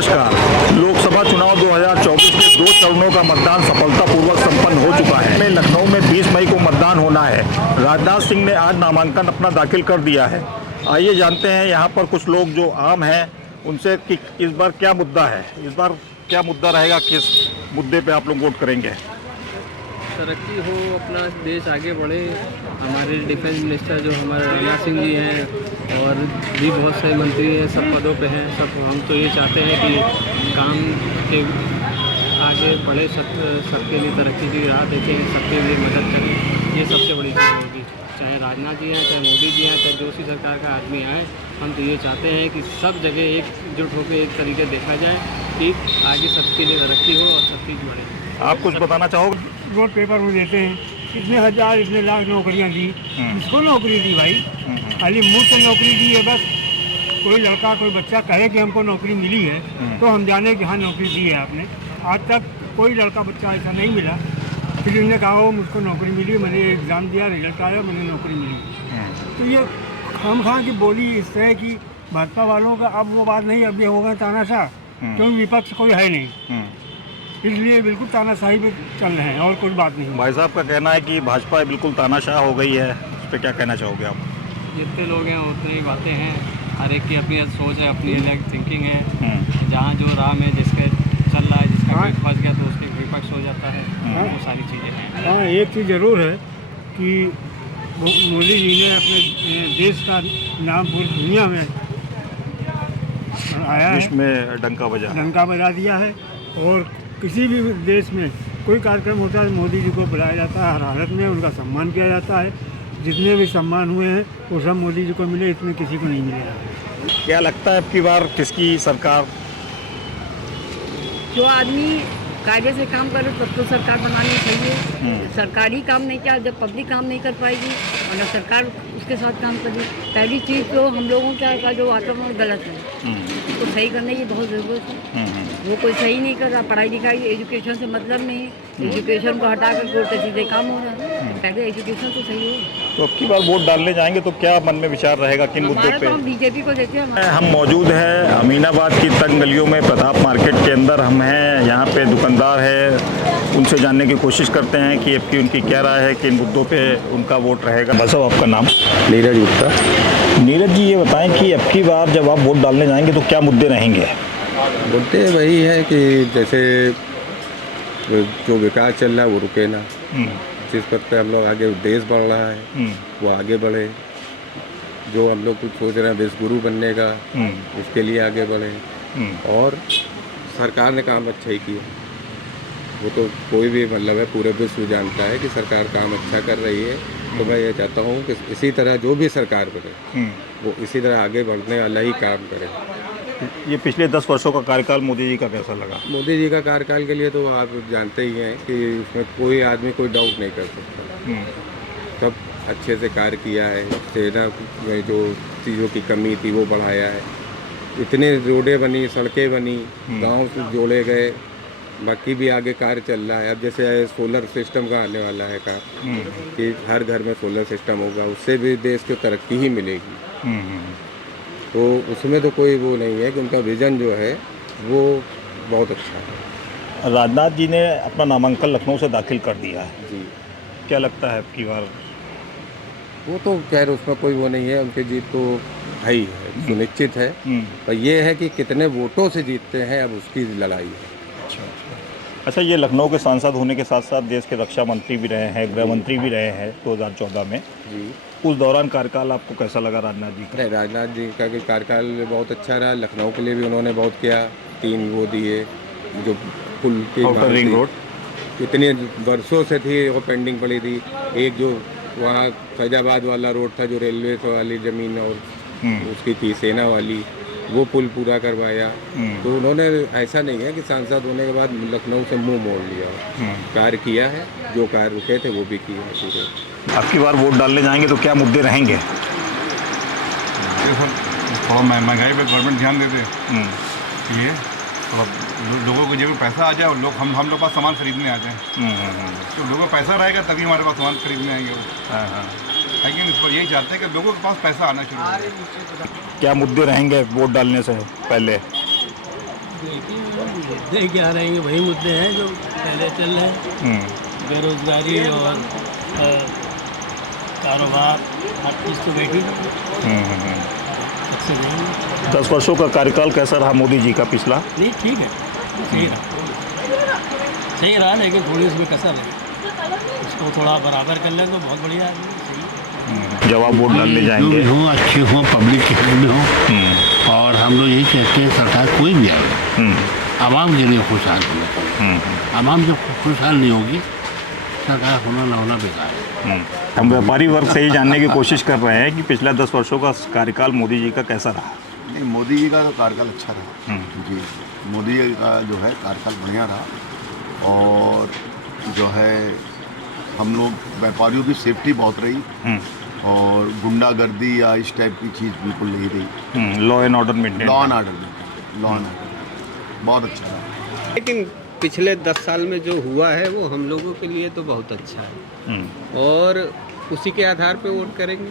नमस्कार। लोकसभा चुनाव 2024 के 2 चरणों का मतदान सफलतापूर्वक संपन्न हो चुका है। में लखनऊ में 20 मई को मतदान होना है। राजनाथ सिंह ने आज नामांकन अपना दाखिल कर दिया है। आइए जानते हैं यहाँ पर कुछ लोग जो आम हैं उनसे कि इस बार क्या मुद्दा है, इस बार क्या मुद्दा रहेगा, किस मुद्दे पे आप लोग वोट करेंगे। तरक्की हो, अपना देश आगे बढ़े। हमारे डिफेंस मिनिस्टर जो हमारे राजनाथ सिंह जी हैं और भी बहुत से मंत्री हैं, सब पदों पे हैं। सब हम तो ये चाहते हैं कि काम के आगे बढ़े, सबके लिए तरक्की की राह देखें, सबके लिए मदद करें। ये सबसे बड़ी चीज़ होगी। चाहे राजनाथ जी हैं, चाहे मोदी जी हैं, चाहे जो सी सरकार का आदमी आए, हम तो ये चाहते हैं कि सब जगह एकजुट होकर एक तरीके देखा जाए कि आगे सबके लिए तरक्की हो और सब चीज़ बढ़े। आप कुछ बताना चाहोगे। रोड पेपर वो देते हैं, इतने हजार इतने लाख नौकरियां दी, किसको नौकरी दी भाई? खाली मुंह से नौकरी दी है बस। कोई लड़का कोई बच्चा कहे कि हमको नौकरी मिली है तो हम जाने कि हाँ नौकरी दी है आपने। आज तक कोई लड़का बच्चा ऐसा नहीं मिला फिर उन्होंने कहा हो मुझको नौकरी मिली, मैंने एग्ज़ाम दिया, रिजल्ट आया, मैंने नौकरी मिली। तो ये खामखा की बोली इस तरह की भाजपा वालों का अब वो बात नहीं, अब ये होगा तानाशाह, क्योंकि विपक्ष कोई है नहीं, इसलिए बिल्कुल तानाशाही पे चल रहे हैं और कोई बात नहीं। भाई साहब का कहना है कि भाजपा बिल्कुल तानाशाह हो गई है, उस पर क्या कहना चाहोगे आप। जितने लोग हैं उतनी ही बातें हैं, हर एक की अपनी सोच है, अपनी अलग थिंकिंग है। जहाँ जो राह में जिसका चल रहा है, जिसका फंस गया तो उसके विपक्ष हो जाता है। वो सारी चीज़ें हैं। हाँ, एक चीज़ ज़रूर है कि मोदी जी ने अपने देश का नाम पूरी दुनिया में आया है, विश्व में डंका बजा दिया है। और किसी भी देश में कोई कार्यक्रम होता है मोदी जी को बुलाया जाता है, हर हालत में उनका सम्मान किया जाता है। जितने भी सम्मान हुए हैं वो सब मोदी जी को मिले, इसमें किसी को नहीं मिलेगा। क्या लगता है अब की बार किसकी सरकार। जो आदमी कायदे से काम करे तब तो सरकार बनानी चाहिए। सरकारी काम नहीं किया जब पब्लिक काम नहीं कर पाएगी और न सरकार उसके साथ काम करेगी। पहली चीज़ तो हम लोगों का जो वातावरण गलत है उसको सही करने की बहुत ज़रूरत है। वो कोई सही नहीं कर रहा। पढ़ाई लिखाई एजुकेशन से मतलब नहीं, एजुकेशन को हटा कर उल्टे सीधे काम हो रहा है। पहले एजुकेशन तो सही हो। तो अब की बार वोट डालने जाएंगे तो क्या मन में विचार रहेगा, किन मुद्दों पे। हम बीजेपी को देते हैं। हम मौजूद हैं अमीनाबाद की तंग गलियों में, प्रताप मार्केट के अंदर हम हैं। यहाँ पे दुकानदार है, उनसे जानने की कोशिश करते हैं कि अब की उनकी क्या राय है, किन मुद्दों पे उनका वोट रहेगा। बस अब आपका नाम। नीरज गुप्ता। नीरज जी, ये बताएं कि अब की बार जब आप वोट डालने जाएंगे तो क्या मुद्दे रहेंगे। मुद्दे वही है कि जैसे जो विकास चल रहा है वो रुके ना, जिस पद पे हम लोग आगे देश बढ़ रहा है वो आगे बढ़े। जो हम लोग कुछ सोच रहे हैं देश गुरु बनने का, उसके लिए आगे बढ़े। और सरकार ने काम अच्छा ही किया, वो तो कोई भी मतलब है पूरे विश्व जानता है कि सरकार काम अच्छा कर रही है। तो मैं ये चाहता हूँ कि इसी तरह जो भी सरकार करे वो इसी तरह आगे बढ़ने वाला ही काम करे। ये पिछले 10 वर्षों का कार्यकाल मोदी जी का कैसा लगा। मोदी जी का कार्यकाल के लिए तो आप जानते ही हैं कि उसमें कोई आदमी कोई डाउट नहीं कर सकता। सब अच्छे से कार्य किया है। सेना में जो चीज़ों की कमी थी वो बढ़ाया है। इतने रोडें बनी, सड़कें बनी, गांव से जोड़े गए। बाकी भी आगे कार्य चल रहा है। अब जैसे सोलर सिस्टम का आने वाला है काम कि हर घर में सोलर सिस्टम होगा, उससे भी देश को तरक्की ही मिलेगी। तो उसमें तो कोई वो नहीं है कि उनका विज़न जो है वो बहुत अच्छा है। राजनाथ जी ने अपना नामांकन लखनऊ से दाखिल कर दिया है जी। क्या लगता है अब की बार। वो तो खैर उसमें कोई वो नहीं है, उनकी जीत तो है ही है, सुनिश्चित है। पर ये है कि कितने वोटों से जीतते हैं अब उसकी लड़ाई है। अच्छा, ये लखनऊ के सांसद होने के साथ साथ देश के रक्षा मंत्री भी रहे हैं, गृह मंत्री भी रहे हैं 2014 में जी। उस दौरान कार्यकाल आपको कैसा लगा राजनाथ जी का। राजनाथ जी का कार्यकाल बहुत अच्छा रहा। लखनऊ के लिए भी उन्होंने बहुत किया। 3 वो दिए, जो पुल की आउटर रिंग रोड इतने वर्षों से थी वो पेंडिंग पड़ी थी। एक जो वहाँ फैजाबाद वाला रोड था जो रेलवे वाली ज़मीन और उसकी थी सेना वाली, वो पुल पूरा करवाया। तो उन्होंने ऐसा नहीं है कि सांसद होने के बाद लखनऊ से मुंह मोड़ लिया। कार्य किया है, जो कार्य रुके थे वो भी किए हैं पूरे। अब की बार वोट डालने जाएंगे तो क्या मुद्दे रहेंगे। थोड़ा महंगाई पे गवर्नमेंट ध्यान दे दे, ये थोड़ा लोगों को जेब में पैसा आ जाए और लोग हम लोग पास सामान खरीदने आ जाए। तो लोगों को पैसा रहेगा तभी हमारे पास सामान खरीदने आएंगे वो। लेकिन इस पर यही चाहते हैं कि लोगों के पास पैसा आना शुरू हो। क्या मुद्दे रहेंगे वोट डालने से पहले। मुद्दे क्या रहेंगे, वही मुद्दे हैं जो पहले चल रहे हैं। बेरोजगारी और कारोबार, हर चीज़ तो बैठी अच्छे नहीं। 10 वर्षों का कार्यकाल कैसा रहा मोदी जी का पिछला? नहीं ठीक है, सही रहा लेकिन थोड़ी उसमें कसर है, उसको थोड़ा बराबर कर लें तो बहुत बढ़िया है। जब आप वोट डालने जो जाएंगे? भी हो, अच्छे हो, पब्लिक के हित में हो, और हम लोग यही कहते हैं सरकार कोई भी आए आवाम के लिए खुशहाल होना चाहिए। आवाम जब खुशहाल नहीं होगी, सरकार होना ना होना बेकार है। हम व्यापारी वर्ग से ही जानने की कोशिश कर रहे हैं कि पिछला 10 वर्षों का कार्यकाल मोदी जी का कैसा रहा? नहीं, मोदी जी का तो कार्यकाल अच्छा रहा जी। मोदी जी का जो है कार्यकाल बढ़िया रहा, और जो है हम लोग व्यापारियों की सेफ्टी बहुत रही, और गुंडागर्दी या इस टाइप की चीज़ बिल्कुल नहीं रही। Law and order maintain, law and order बहुत अच्छा रहा। लेकिन पिछले 10 साल में जो हुआ है वो हम लोगों के लिए तो बहुत अच्छा है, और उसी के आधार पे वोट करेंगे।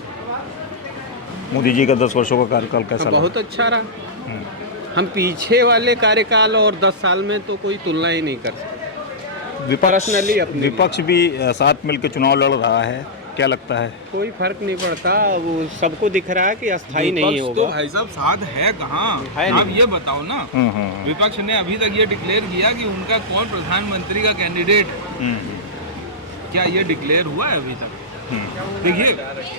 मोदी जी का 10 वर्षों का कार्यकाल कैसा बहुत अच्छा रहा। हम पीछे वाले कार्यकाल और 10 साल में तो कोई तुलना ही नहीं कर सकते। पर्सनली अपने विपक्ष भी साथ मिलकर चुनाव लड़ रहा है, क्या लगता है? कोई फर्क नहीं पड़ता, वो सबको दिख रहा है कि अस्थाई नहीं होगा। तो भाई साहब साथ है कहाँ? आप ये बताओ ना। विपक्ष ने अभी तक ये डिक्लेयर किया कि उनका कौन प्रधानमंत्री का कैंडिडेट है, क्या ये डिक्लेयर हुआ है अभी तक? देखिए,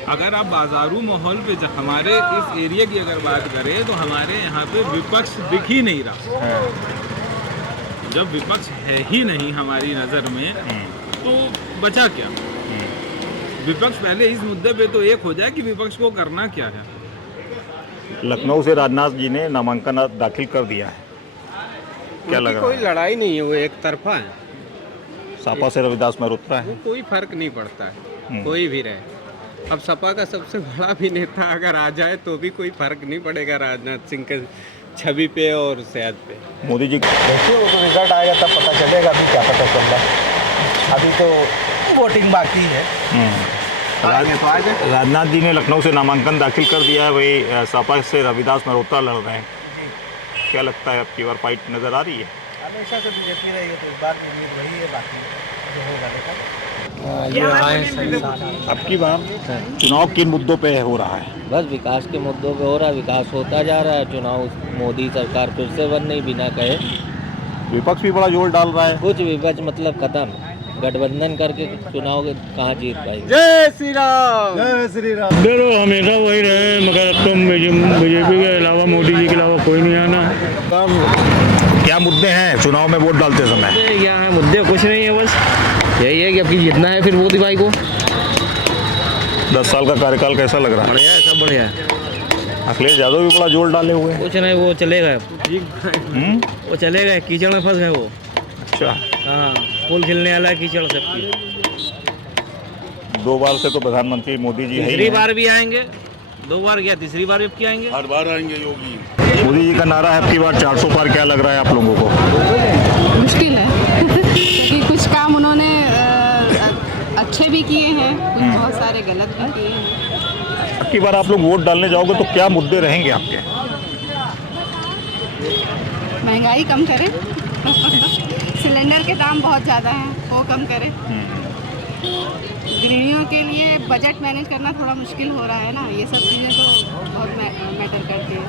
अगर आप बाजारू माहौल पे हमारे इस एरिया की अगर बात करें तो हमारे यहाँ पे विपक्ष दिख ही नहीं रहा। जब विपक्ष है ही नहीं हमारी नज़र में तो बचा क्या? विपक्ष पहले इस मुद्दे पे तो एक हो जाए कि विपक्ष को करना क्या है। लखनऊ से राजनाथ जी ने नामांकन दाखिल कर दिया है, क्या लग रहा कोई है? लड़ाई नहीं है, वो एक तरफा है। सपा से रविदास मेहरोत्रा है। कोई फर्क नहीं पड़ता है, कोई भी रहे। अब सपा का सबसे बड़ा भी नेता अगर आ जाए तो भी कोई फर्क नहीं पड़ेगा राजनाथ सिंह के छवि पे और सेहत पे। मोदी जी देखिए, वो तो रिजल्ट आएगा तब पता चलेगा, अभी क्या पता चल रहा है, अभी तो वोटिंग बाकी है। राजनाथ जी ने लखनऊ से नामांकन दाखिल कर दिया है, वही सपा से रविदास मेहरोत्रा लड़ रहे हैं, क्या लगता है आपकी बार फाइट नज़र आ रही है? हमेशा से बीजेपी रही है तो इस बार भी उम्मीद वही है, बाकी जो होगा देखा। अब की बार चुनाव किन मुद्दों पे हो रहा है? बस विकास के मुद्दों पे हो रहा है, विकास होता जा रहा है। चुनाव मोदी सरकार फिर से बन नहीं बिना कहे। विपक्ष भी बड़ा जोर डाल रहा है। कुछ विपक्ष मतलब खत्म, गठबंधन करके चुनाव कहाँ जीत पाएगी। जय श्री राम, जय श्री राम। देखो हमेशा वही रहे, मगर अब तो बीजेपी के अलावा, मोदी जी के अलावा कोई नहीं आना है। क्या मुद्दे हैं चुनाव में वोट डालते समय? क्या है मुद्दे? कुछ नहीं है, बस यही है कि अब जीतना है फिर मोदी भाई को। 10 साल का कार्यकाल कैसा लग रहा है? बढ़िया है, सब बढ़िया है। अखिलेश यादव भी बड़ा जोर डाले हुए हैं। कुछ नहीं, वो चलेगा, वो चलेगा, कीचड़ में फंस गए वो। अच्छा, हाँ, फूल खिलने वाला कीचड़ सबकी। 2 बार से तो प्रधानमंत्री मोदी जी है ही तीसरी हैं। बार भी आएंगे, 2 बार गया, तीसरी बार भी आएंगे। हर बार आएंगे योगी। मोदी जी का नारा है अब की बार 400 पार, क्या लग रहा है आप लोगों को? मुश्किल है क्योंकि कुछ काम उन्होंने अच्छे भी किए हैं, कुछ बहुत सारे गलत भी किए हैं। अब की बार आप लोग वोट डालने जाओगे तो क्या मुद्दे रहेंगे आपके? महंगाई कम करें सिलेंडर के दाम बहुत ज़्यादा हैं, वो कम करें। गृहिणियों के लिए बजट मैनेज करना थोड़ा मुश्किल हो रहा है ना, ये सब चीज़ें तो बहुत मैटर करती हैं।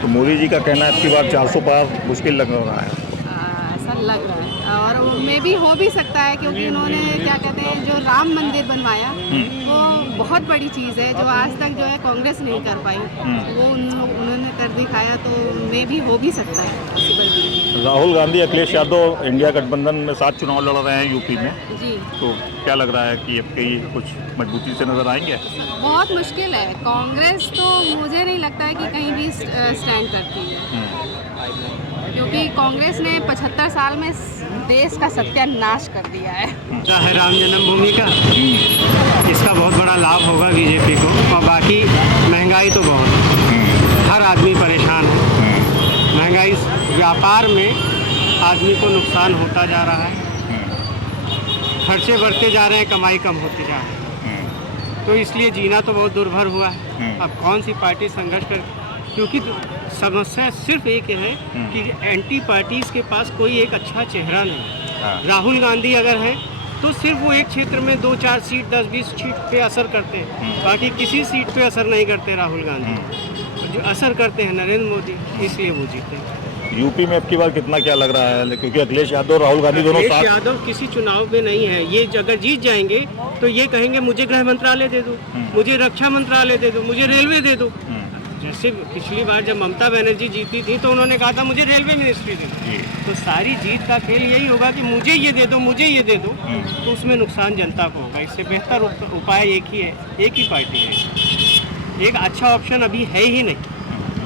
तो मोदी जी का कहना है अब की बार 400 पार मुश्किल लग रहा है। ऐसा लग रहा है, और मे भी हो भी सकता है क्योंकि उन्होंने क्या कहते हैं, जो राम मंदिर बनवाया वो बहुत बड़ी चीज़ है, जो आज तक जो है कांग्रेस नहीं कर पाई, वो उन्होंने कर दिखाया, तो मे भी हो भी सकता है, पॉसिबल भी। राहुल गांधी, अखिलेश यादव इंडिया गठबंधन में साथ चुनाव लड़ रहे हैं यूपी में, जी, तो क्या लग रहा है कि अब कहीं कुछ मजबूती से नजर आएंगे? बहुत मुश्किल है। कांग्रेस तो मुझे नहीं लगता है कि कहीं भी स्टैंड करती है, क्योंकि कांग्रेस ने 75 साल में देश का सत्यानाश कर दिया है। राम जन्मभूमि का इसका बहुत बड़ा लाभ होगा बीजेपी को, और बाकी महंगाई तो बहुत, हर आदमी परेशान है। महंगाई, व्यापार में आदमी को नुकसान होता जा रहा है, खर्चे बढ़ते जा रहे हैं, कमाई कम होती जा रही है, तो इसलिए जीना तो बहुत दुर्भर हुआ है। अब कौन सी पार्टी संघर्ष क्योंकि समस्या सिर्फ एक है कि एंटी पार्टीज के पास कोई एक अच्छा चेहरा नहीं है। राहुल गांधी अगर है तो सिर्फ वो एक क्षेत्र में 2-4 सीट 10-20 सीट पे असर करते हैं, बाकी किसी सीट पे असर नहीं करते राहुल गांधी। जो असर करते हैं नरेंद्र मोदी, इसलिए वो जीते हैं। यूपी में अब की बार कितना क्या लग रहा है, क्योंकि अखिलेश यादव राहुल गांधी दोनों साथ। अखिलेश यादव किसी चुनाव में नहीं है, ये अगर जीत जाएंगे तो ये कहेंगे मुझे गृह मंत्रालय दे दो, मुझे रक्षा मंत्रालय दे दो, मुझे रेलवे दे दो। जैसे पिछली बार जब ममता बनर्जी जीती थी तो उन्होंने कहा था मुझे रेलवे मिनिस्ट्री दे दो। तो सारी जीत का खेल यही होगा कि मुझे ये दे दो, मुझे ये दे दो, तो उसमें नुकसान जनता को होगा। इससे बेहतर उपाय एक ही है, एक ही पार्टी है। एक अच्छा ऑप्शन अभी है ही नहीं,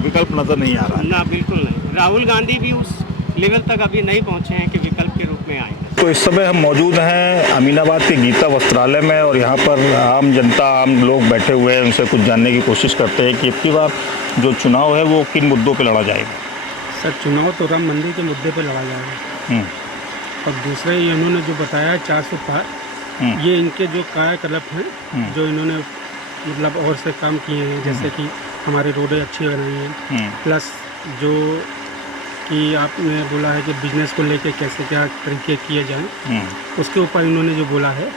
विकल्प नजर नहीं आ रहा ना, बिल्कुल नहीं। राहुल गांधी भी उस लेवल तक अभी नहीं पहुंचे हैं कि विकल्प के रूप में आए। तो इस समय हम मौजूद हैं अमीनाबाद के गीता वस्त्रालय में और यहाँ पर आम जनता, आम लोग बैठे हुए हैं, उनसे कुछ जानने की कोशिश करते हैं कि अब की बार जो चुनाव है वो किन मुद्दों पे लड़ा जाएगा। सर, चुनाव तो राम मंदिर के मुद्दे पे लड़ा जाएगा। और दूसरे इन्होंने जो बताया 400 पार, ये इनके जो कायाकल्प हैं, जो इन्होंने मतलब और से काम किए हैं, जैसे कि हमारी रोडें अच्छी बनाई हैं, प्लस जो कि आपने बोला है कि बिजनेस को लेके कैसे क्या तरीके किए जाएं, उसके ऊपर इन्होंने जो बोला है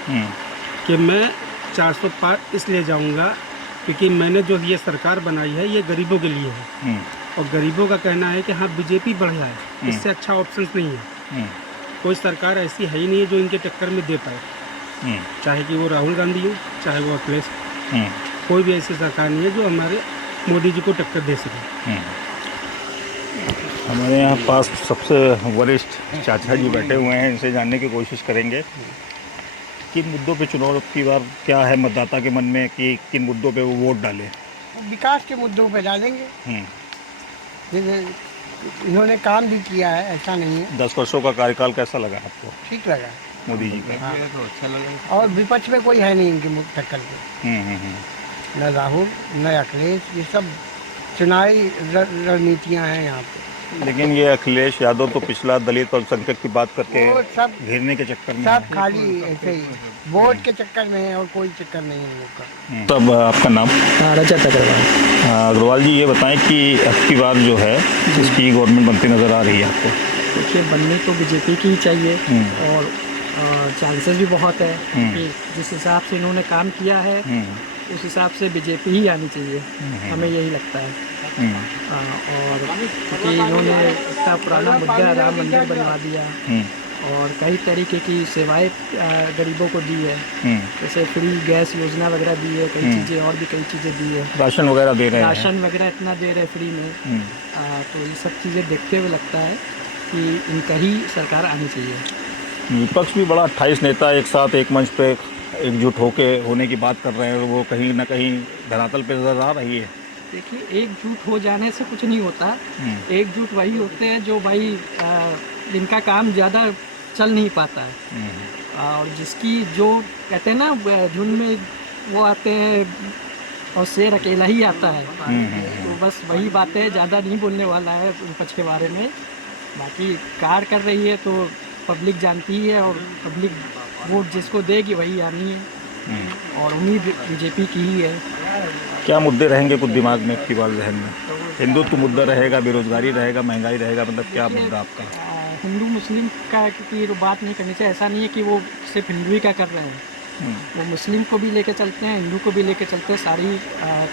कि मैं 400 पार इसलिए जाऊंगा क्योंकि मैंने जो ये सरकार बनाई है ये गरीबों के लिए है, और गरीबों का कहना है कि हाँ बीजेपी बढ़िया है, इससे अच्छा ऑप्शन नहीं है। कोई सरकार ऐसी है ही नहीं है जो इनके टक्कर में दे पाए, चाहे कि वो राहुल गांधी हो चाहे वो अखिलेश, कोई भी ऐसी सरकार नहीं है जो हमारे मोदी जी को टक्कर दे सके। हमारे यहाँ पास सबसे वरिष्ठ चाचा जी बैठे हुए हैं, इनसे जानने की कोशिश करेंगे किन मुद्दों पे चुनाव की बार क्या है मतदाता के मन में, कि किन मुद्दों पे वो वोट डालें। विकास के मुद्दों पे डालेंगे। इन्होंने काम भी किया है, ऐसा नहीं है। 10 वर्षों का कार्यकाल कैसा लगा आपको? ठीक लगा मोदी जी का। हाँ। तो अच्छा लगा। और विपक्ष में कोई है नहीं इनके टक्कर के, न राहुल न अखिलेश, ये सब चुनावी रणनीतियाँ हैं यहाँ पे। लेकिन ये अखिलेश यादव तो पिछला दलित और संकट की बात करके सब घेरने के चक्कर में सब खाली ऐसे ही वोट के चक्कर में है और कोई चक्कर नहीं है लोग का। तब आपका नाम? रजत अग्रवाल। अग्रवाल जी, ये बताएं कि अब की बार जो है इसकी गवर्नमेंट बनती नज़र आ रही है आपको? देखिए, बननी तो बीजेपी की ही चाहिए और चांसेस भी बहुत है कि जिस हिसाब से इन्होंने काम किया है उस हिसाब से बीजेपी ही आनी चाहिए, हमें यही लगता है। और क्योंकि इन्होंने इतना पुराना मुद्दा राम मंदिर बनवा दिया और कई तरीके की सेवाएं गरीबों को दी है, जैसे फ्री गैस योजना वगैरह दी है, कई चीज़ें और भी कई चीज़ें दी है, राशन वगैरह दे रहे हैं, राशन वगैरह इतना दे रहे फ्री में। तो ये सब चीज़ें देखते हुए लगता है कि इनका ही सरकार आनी चाहिए। विपक्ष भी बड़ा 28 नेता एक साथ एक मंच पे एकजुट होने की बात कर रहे हैं और वो कहीं ना कहीं धरातल पे नजर आ रही है। देखिए, एकजुट हो जाने से कुछ नहीं होता, एकजुट वही होते हैं जो भाई जिनका काम ज़्यादा चल नहीं पाता है, और जिसकी जो कहते हैं ना झुंड में वो आते हैं और शेर अकेला ही आता है। तो बस वही बातें, ज़्यादा नहीं बोलने वाला है विपक्ष के बारे में। बाकी कार्य कर रही है तो पब्लिक जानती है और पब्लिक वोट जिसको देगी वही आनी है, और उम्मीद बीजेपी की ही है। क्या मुद्दे रहेंगे कुछ दिमाग में आपकी बार जहन में? हिंदुत्व मुद्दा रहेगा, बेरोजगारी रहेगा, महंगाई रहेगा, मतलब क्या मुद्दा आपका? हिंदू मुस्लिम का की बात नहीं करनी चाहिए, ऐसा नहीं है कि वो सिर्फ हिंदू ही का कर रहे हैं, वो मुस्लिम को भी लेके चलते हैं, हिंदू को भी लेके चलते हैं, सारी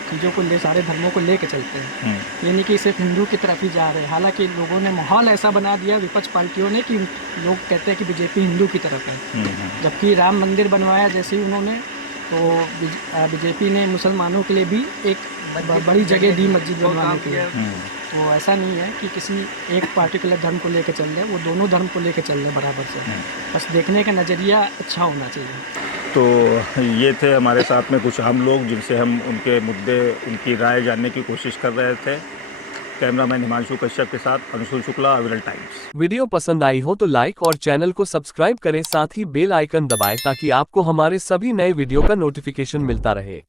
चीज़ों को सारे धर्मों को लेके चलते हैं। ये नहीं कि सिर्फ हिंदू की तरफ ही जा रहे हैं। हालांकि लोगों ने माहौल ऐसा बना दिया विपक्ष पार्टियों ने कि लोग कहते हैं कि बीजेपी हिंदू की तरफ है, जबकि राम मंदिर बनवाया जैसे ही उन्होंने, तो बीजेपी ने मुसलमानों के लिए भी एक बड़ी जगह दी मस्जिद बनवाने के लिए। तो ऐसा नहीं है कि किसी एक पार्टिकुलर धर्म को लेकर चल रहे, वो दोनों धर्म को लेकर चल रहे बराबर से। बस देखने का नज़रिया अच्छा होना चाहिए। तो ये थे हमारे साथ में कुछ आम लोग जिनसे हम उनके मुद्दे, उनकी राय जानने की कोशिश कर रहे थे। कैमरामैन हिमांशु कश्यप के साथ अंशुल शुक्ला, विरल टाइम्स। वीडियो पसंद आई हो तो लाइक और चैनल को सब्सक्राइब करें, साथ ही बेल आइकन दबाएं ताकि आपको हमारे सभी नए वीडियो का नोटिफिकेशन मिलता रहे।